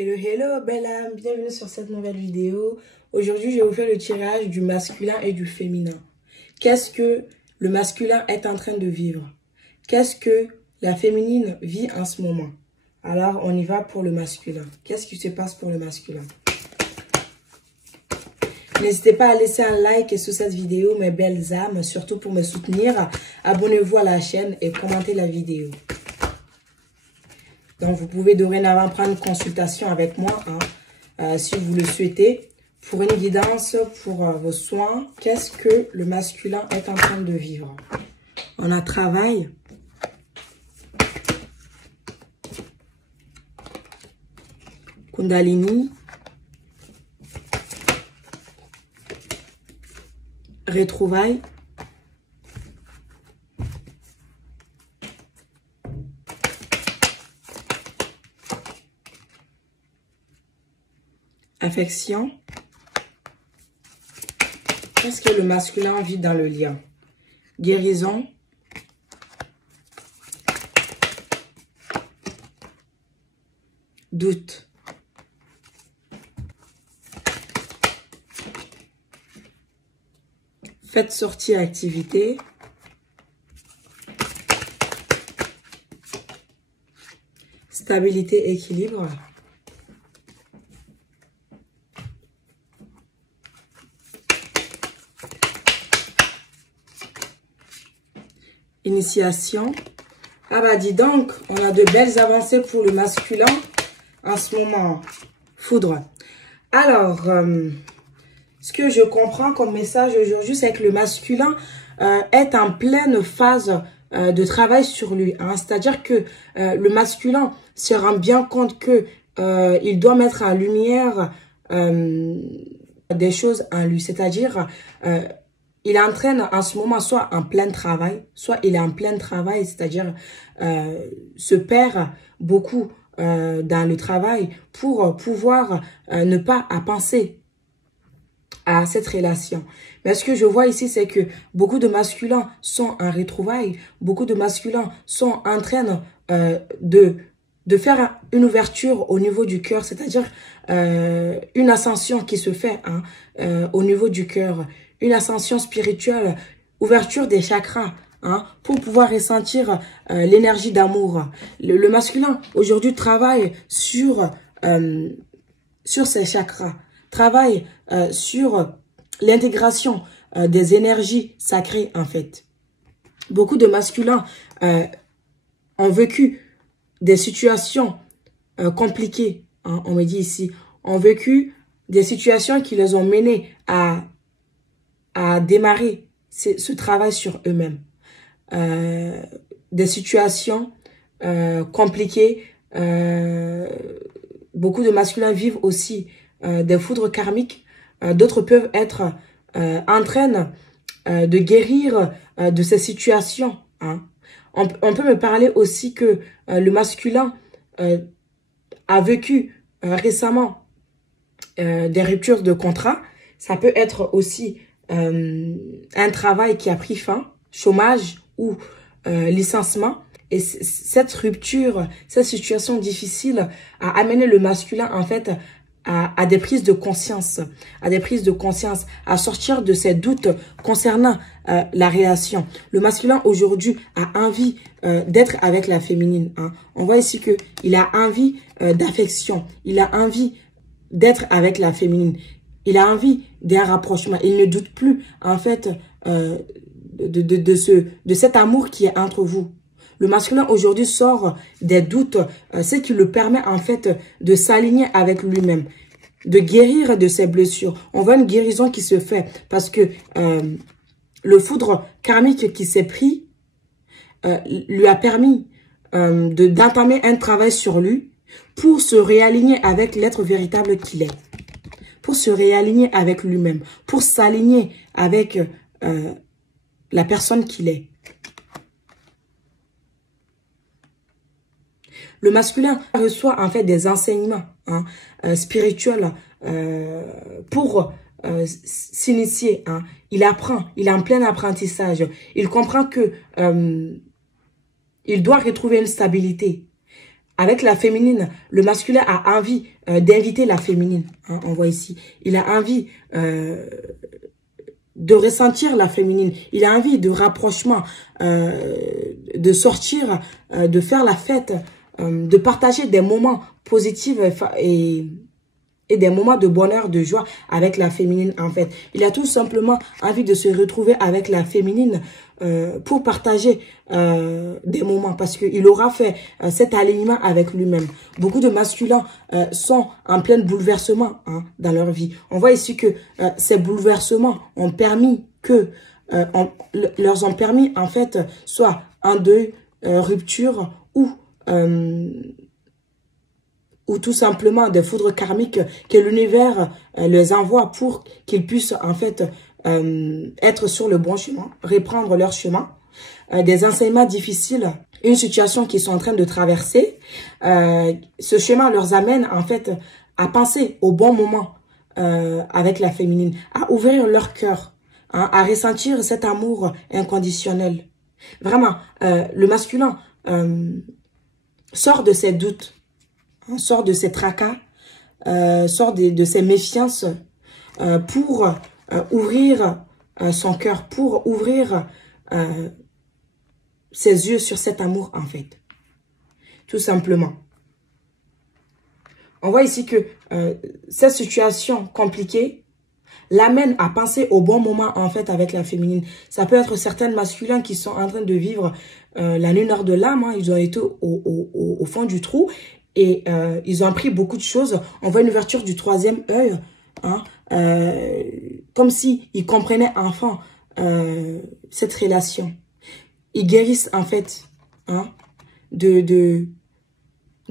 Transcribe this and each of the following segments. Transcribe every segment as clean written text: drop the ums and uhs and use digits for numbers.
Hello, hello, belle âme, bienvenue sur cette nouvelle vidéo. Aujourd'hui, je vais vous faire le tirage du masculin et du féminin. Qu'est-ce que le masculin est en train de vivre? Qu'est-ce que la féminine vit en ce moment? Alors, on y va pour le masculin. Qu'est-ce qui se passe pour le masculin? N'hésitez pas à laisser un like sous cette vidéo, mes belles âmes, surtout pour me soutenir. Abonnez-vous à la chaîne et commentez la vidéo. Donc, vous pouvez dorénavant prendre une consultation avec moi, si vous le souhaitez, pour une guidance pour vos soins. Qu'est-ce que le masculin est en train de vivre? On a travail. Kundalini. Retrouvailles. Affection. Qu'est-ce que le masculin vit dans le lien? Guérison. Doute. Faites sortir activité. Stabilité, équilibre. Initiation. Ah bah dis donc, on a de belles avancées pour le masculin en ce moment. Foudre. Alors, ce que je comprends comme message aujourd'hui, c'est que le masculin est en pleine phase de travail sur lui. C'est-à-dire que le masculin se rend bien compte que il doit mettre en lumière des choses en lui. C'est-à-dire... il entraîne en ce moment soit en plein travail, soit il est en plein travail, c'est-à-dire se perd beaucoup dans le travail pour pouvoir ne pas à penser à cette relation. Mais ce que je vois ici, c'est que beaucoup de masculins sont en retrouvailles, beaucoup de masculins sont en train de faire une ouverture au niveau du cœur, c'est-à-dire une ascension qui se fait au niveau du cœur, une ascension spirituelle, ouverture des chakras, pour pouvoir ressentir l'énergie d'amour. Le masculin, aujourd'hui, travaille sur ses chakras, travaille sur l'intégration des énergies sacrées, en fait. Beaucoup de masculins ont vécu des situations compliquées, on me dit ici, ont vécu des situations qui les ont menés à démarrer ce travail sur eux-mêmes. Des situations compliquées. Beaucoup de masculins vivent aussi des foudres karmiques. D'autres peuvent être en train de guérir de ces situations. On peut me parler aussi que le masculin a vécu récemment des ruptures de contrat. Ça peut être aussi un travail qui a pris fin, chômage ou licenciement. Et cette rupture, cette situation difficile a amené le masculin en fait à des prises de conscience, à sortir de ses doutes concernant la relation. Le masculin aujourd'hui a envie d'être avec la féminine. On voit ici que il a envie d'affection, il a envie d'être avec la féminine. Il a envie d'un rapprochement. Il ne doute plus, en fait, de cet amour qui est entre vous. Le masculin, aujourd'hui, sort des doutes, ce qui le permet, en fait, de s'aligner avec lui-même, de guérir de ses blessures. On voit une guérison qui se fait parce que le foudre karmique qui s'est pris lui a permis d'entamer un travail sur lui pour se réaligner avec l'être véritable qu'il est. Pour se réaligner avec lui-même, pour s'aligner avec la personne qu'il est. Le masculin reçoit en fait des enseignements spirituels pour s'initier. Il apprend, il est en plein apprentissage. Il comprend que il doit retrouver une stabilité. avec la féminine, le masculin a envie d'inviter la féminine. Hein, on voit ici. Il a envie de ressentir la féminine. Il a envie de rapprochement, de sortir, de faire la fête, de partager des moments positifs et des moments de bonheur, de joie avec la féminine en fait. Il a tout simplement envie de se retrouver avec la féminine pour partager des moments parce qu'il aura fait cet alignement avec lui-même. Beaucoup de masculins sont en plein bouleversement hein, dans leur vie. On voit ici que ces bouleversements ont permis que leur ont permis en fait soit un deuil, rupture ou tout simplement des foudres karmiques que l'univers les envoie pour qu'ils puissent en fait être sur le bon chemin, reprendre leur chemin, des enseignements difficiles, une situation qu'ils sont en train de traverser. Ce chemin leur amène en fait à penser au bon moment avec la féminine, à ouvrir leur cœur, hein, à ressentir cet amour inconditionnel. Vraiment, le masculin sort de ses doutes, sort de ses tracas, sort de ses méfiances pour ouvrir son cœur, pour ouvrir ses yeux sur cet amour en fait. Tout simplement. On voit ici que cette situation compliquée l'amène à penser au bon moment en fait avec la féminine. Ça peut être certains masculins qui sont en train de vivre la nuit noire de l'âme. Hein, ils ont été au fond du trou. Et ils ont appris beaucoup de choses. On voit une ouverture du troisième œil. Hein, comme s'ils comprenaient enfin cette relation. Ils guérissent en fait hein, de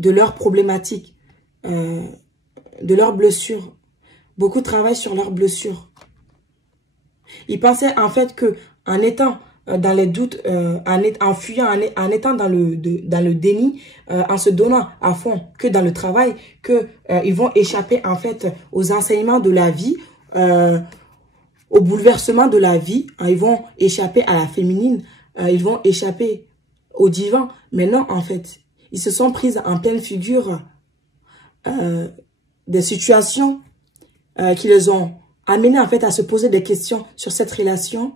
leurs problématiques, de leurs blessures. Beaucoup travaillent sur leurs blessures. Ils pensaient en fait que en étant dans les doutes, en fuyant, en étant dans le déni, en se donnant à fond que dans le travail, que ils vont échapper en fait aux enseignements de la vie, au bouleversement de la vie, hein, ils vont échapper à la féminine, ils vont échapper au divin. Mais non, en fait, ils se sont pris en pleine figure des situations qui les ont amenés en fait à se poser des questions sur cette relation,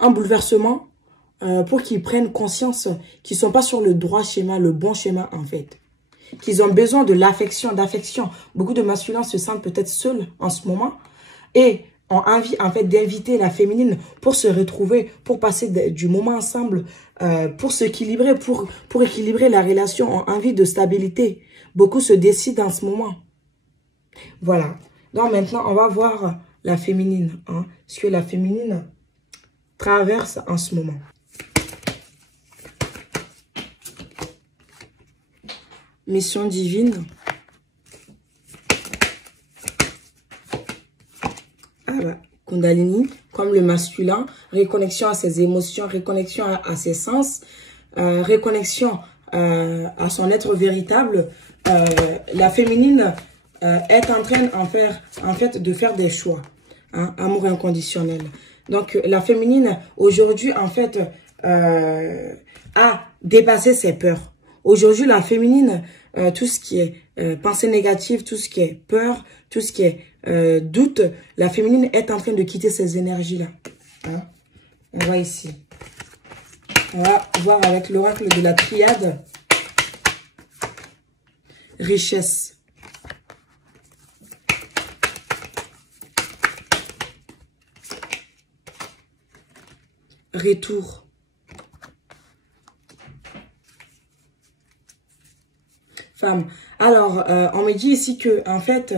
un bouleversement pour qu'ils prennent conscience qu'ils ne sont pas sur le droit schéma, le bon schéma en fait. Qu'ils ont besoin de l'affection, d'affection. Beaucoup de masculins se sentent peut-être seuls en ce moment et ont envie en fait d'inviter la féminine pour se retrouver, pour passer du moment ensemble, pour s'équilibrer, pour équilibrer la relation, ont envie de stabilité. Beaucoup se décident en ce moment. Voilà. Donc maintenant, on va voir la féminine. Hein, ce que la féminine traverse en ce moment. Mission divine. Ah bah, Kundalini, comme le masculin, reconnexion à ses émotions, reconnexion à ses sens, reconnexion à son être véritable. La féminine est en train de faire des choix. Hein, amour inconditionnel. Donc, la féminine, aujourd'hui, en fait, a dépassé ses peurs. Aujourd'hui, la féminine, tout ce qui est pensée négative, tout ce qui est peur, tout ce qui est doute, la féminine est en train de quitter ces énergies-là. Hein? On va ici. On va voir avec l'oracle de la triade. Richesse. Retour. Femme. Alors, on me dit ici que en fait,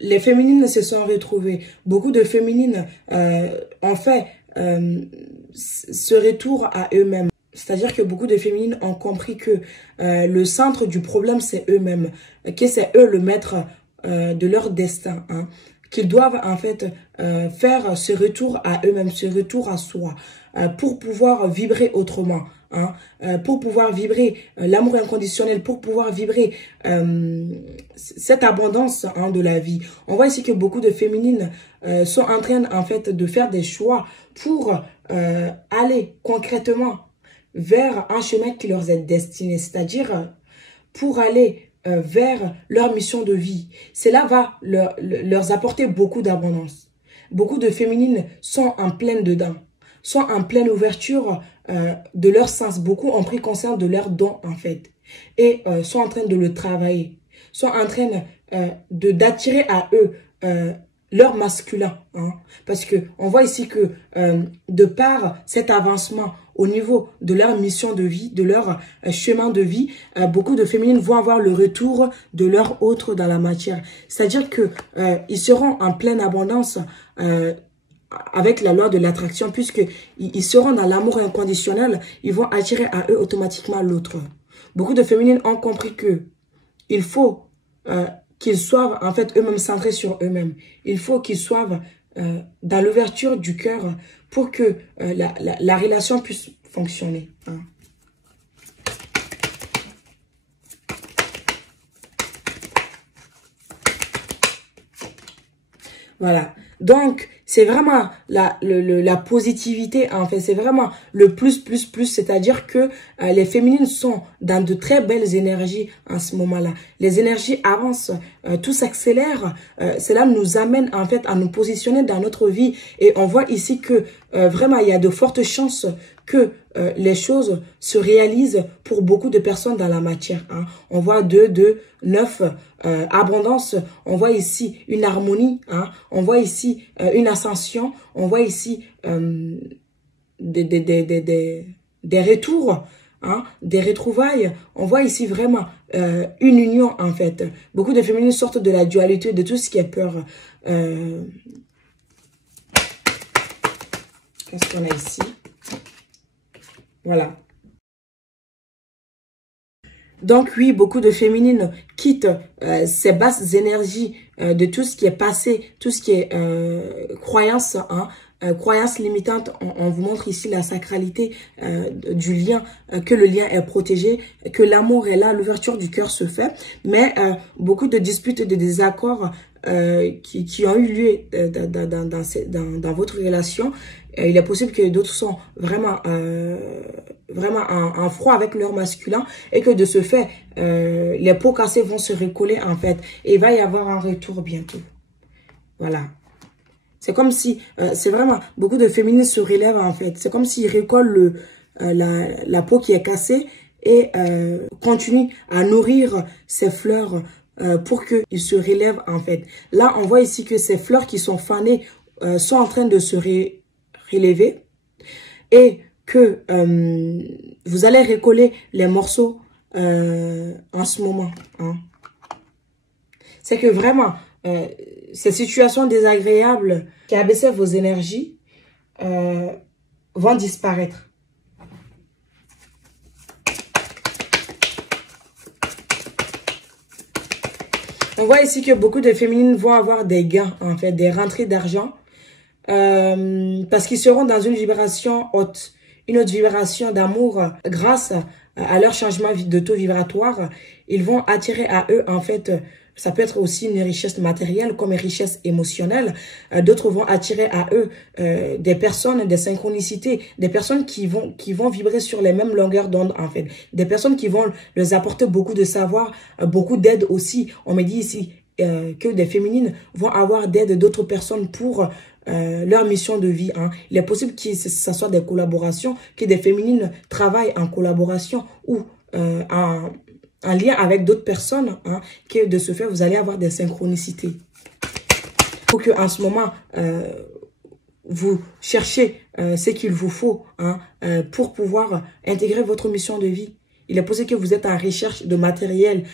les féminines se sont retrouvées. Beaucoup de féminines ont fait ce retour à eux-mêmes. C'est-à-dire que beaucoup de féminines ont compris que le centre du problème, c'est eux-mêmes. Que c'est eux le maître de leur destin. Hein. Qu'ils doivent en fait faire ce retour à eux-mêmes, ce retour à soi, pour pouvoir vibrer autrement, hein, pour pouvoir vibrer l'amour inconditionnel, pour pouvoir vibrer cette abondance hein, de la vie. On voit ici que beaucoup de féminines sont en train en fait de faire des choix pour aller concrètement vers un chemin qui leur est destiné, c'est-à-dire pour aller vers leur mission de vie. Cela va leur apporter beaucoup d'abondance. Beaucoup de féminines sont en pleine dedans, sont en pleine ouverture de leur sens. Beaucoup ont pris conscience de leur don en fait et sont en train de le travailler, sont en train d'attirer à eux leur masculin. Hein? Parce que on voit ici que de par cet avancement au niveau de leur mission de vie, de leur chemin de vie, beaucoup de féminines vont avoir le retour de leur autre dans la matière. C'est-à-dire que ils seront en pleine abondance avec la loi de l'attraction, puisque ils seront dans l'amour inconditionnel, ils vont attirer à eux automatiquement l'autre. Beaucoup de féminines ont compris que il faut qu'ils soient en fait eux-mêmes centrés sur eux-mêmes. Il faut qu'ils soient dans l'ouverture du cœur pour que la relation puisse fonctionner. Hein. Voilà. Donc, c'est vraiment la positivité, en fait. C'est vraiment le plus, c'est-à-dire que les féminines sont dans de très belles énergies en ce moment-là. Les énergies avancent, tout s'accélère. Cela nous amène, en fait, à nous positionner dans notre vie. Et on voit ici que vraiment, il y a de fortes chances que les choses se réalisent pour beaucoup de personnes dans la matière. Hein. On voit 2, 2, 9, abondance. On voit ici une harmonie. Hein. On voit ici une ascension. On voit ici des retours. Hein, des retrouvailles. On voit ici vraiment une union en fait. Beaucoup de féminines sortent de la dualité, de tout ce qui est peur. Qu'est-ce qu'on a ici? Voilà. Donc oui, beaucoup de féminines quittent ces basses énergies de tout ce qui est passé, tout ce qui est croyance, hein, croyance limitante. On vous montre ici la sacralité du lien, que le lien est protégé, que l'amour est là, l'ouverture du cœur se fait. Mais beaucoup de disputes et de désaccords qui ont eu lieu dans votre relation, il est possible que d'autres sont vraiment en froid avec leur masculin et que de ce fait, les pots cassés vont se recoller en fait. Et il va y avoir un retour bientôt. Voilà. C'est comme si, c'est vraiment, beaucoup de féminines se relèvent en fait. C'est comme s'ils recollent la peau qui est cassée et continuent à nourrir ces fleurs pour qu'ils se relèvent en fait. Là, on voit ici que ces fleurs qui sont fanées sont en train de se relever et que vous allez recoller les morceaux en ce moment. Hein. C'est que vraiment, ces situations désagréables qui abaissaient vos énergies vont disparaître. On voit ici que beaucoup de féminines vont avoir des gains, en fait, des rentrées d'argent. Parce qu'ils seront dans une vibration haute, une autre vibration d'amour grâce à leur changement de taux vibratoire. Ils vont attirer à eux, en fait, ça peut être aussi une richesse matérielle comme une richesse émotionnelle. D'autres vont attirer à eux des personnes, des synchronicités, des personnes qui vont vibrer sur les mêmes longueurs d'onde, en fait. Des personnes qui vont leur apporter beaucoup de savoir, beaucoup d'aide aussi. On me dit ici que des féminines vont avoir d'aide d'autres personnes pour leur mission de vie. Hein. Il est possible que ce soit des collaborations, que des féminines travaillent en collaboration ou en lien avec d'autres personnes, hein, que de ce fait, vous allez avoir des synchronicités. Pour que en ce moment, vous cherchez ce qu'il vous faut, hein, pour pouvoir intégrer votre mission de vie. Il est possible que vous êtes en recherche de matériel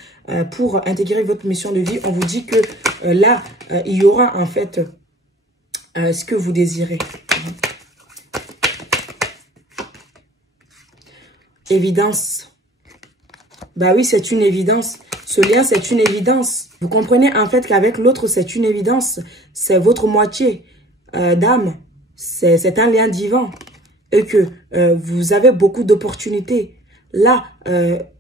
pour intégrer votre mission de vie. On vous dit que là, il y aura en fait ce que vous désirez. Évidence. Bah oui, c'est une évidence. Ce lien, c'est une évidence. Vous comprenez en fait qu'avec l'autre, c'est une évidence. C'est votre moitié d'âme. C'est un lien divin. Et que vous avez beaucoup d'opportunités. Là,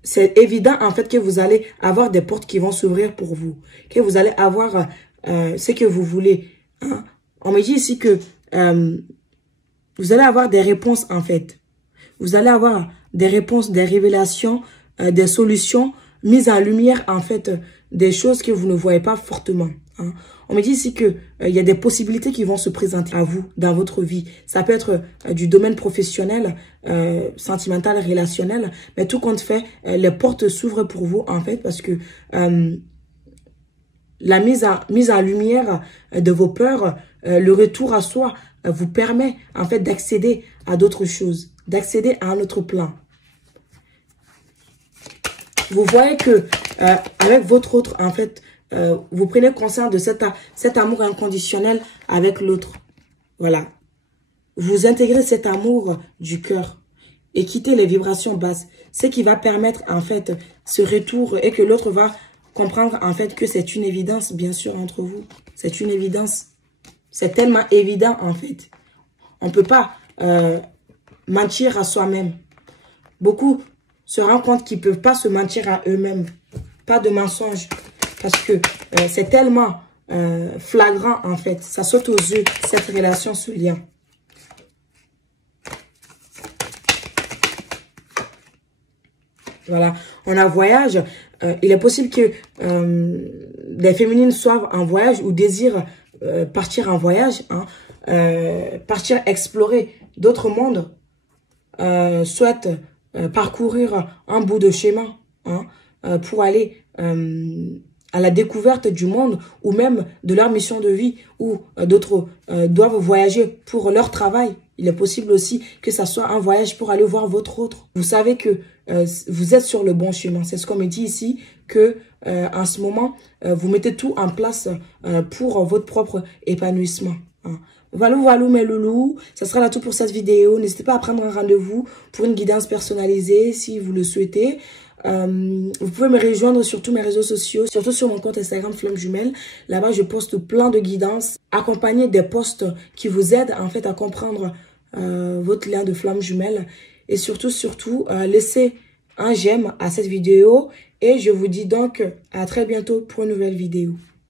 c'est évident en fait que vous allez avoir des portes qui vont s'ouvrir pour vous. Que vous allez avoir ce que vous voulez. Hein? On me dit ici que vous allez avoir des réponses en fait. Vous allez avoir des réponses, des révélations, des solutions mise en lumière, en fait, des choses que vous ne voyez pas fortement. Hein. On me dit ici que il y a des possibilités qui vont se présenter à vous dans votre vie. Ça peut être du domaine professionnel, sentimental, relationnel, mais tout compte fait, les portes s'ouvrent pour vous, en fait, parce que la mise en lumière de vos peurs, le retour à soi, vous permet, en fait, d'accéder à d'autres choses, d'accéder à un autre plan. Vous voyez que avec votre autre, en fait, vous prenez conscience de cet amour inconditionnel avec l'autre. Voilà. Vous intégrez cet amour du cœur et quittez les vibrations basses. Ce qui va permettre, en fait, ce retour et que l'autre va comprendre, en fait, que c'est une évidence, bien sûr, entre vous. C'est une évidence. C'est tellement évident, en fait. On ne peut pas mentir à soi-même. Beaucoup se rendent compte qu'ils ne peuvent pas se mentir à eux-mêmes. Pas de mensonge. Parce que c'est tellement flagrant, en fait. Ça saute aux yeux, cette relation, ce lien. Voilà. On a voyage. Il est possible que les féminines soient en voyage ou désirent partir en voyage. Hein, partir explorer d'autres mondes. Souhaitent parcourir un bout de chemin. Hein, pour aller à la découverte du monde ou même de leur mission de vie ou d'autres doivent voyager pour leur travail. Il est possible aussi que ça soit un voyage pour aller voir votre autre. Vous savez que vous êtes sur le bon chemin. C'est ce qu'on me dit ici, que en ce moment, vous mettez tout en place pour votre propre épanouissement. Hein. Voilà mes loulous, ça sera là tout pour cette vidéo. N'hésitez pas à prendre un rendez-vous pour une guidance personnalisée si vous le souhaitez. Vous pouvez me rejoindre sur tous mes réseaux sociaux, surtout sur mon compte Instagram Flamme Jumelle. Là-bas, je poste plein de guidances, accompagnées des posts qui vous aident en fait à comprendre votre lien de Flamme Jumelle. Et surtout, laissez un j'aime à cette vidéo. Et je vous dis donc à très bientôt pour une nouvelle vidéo.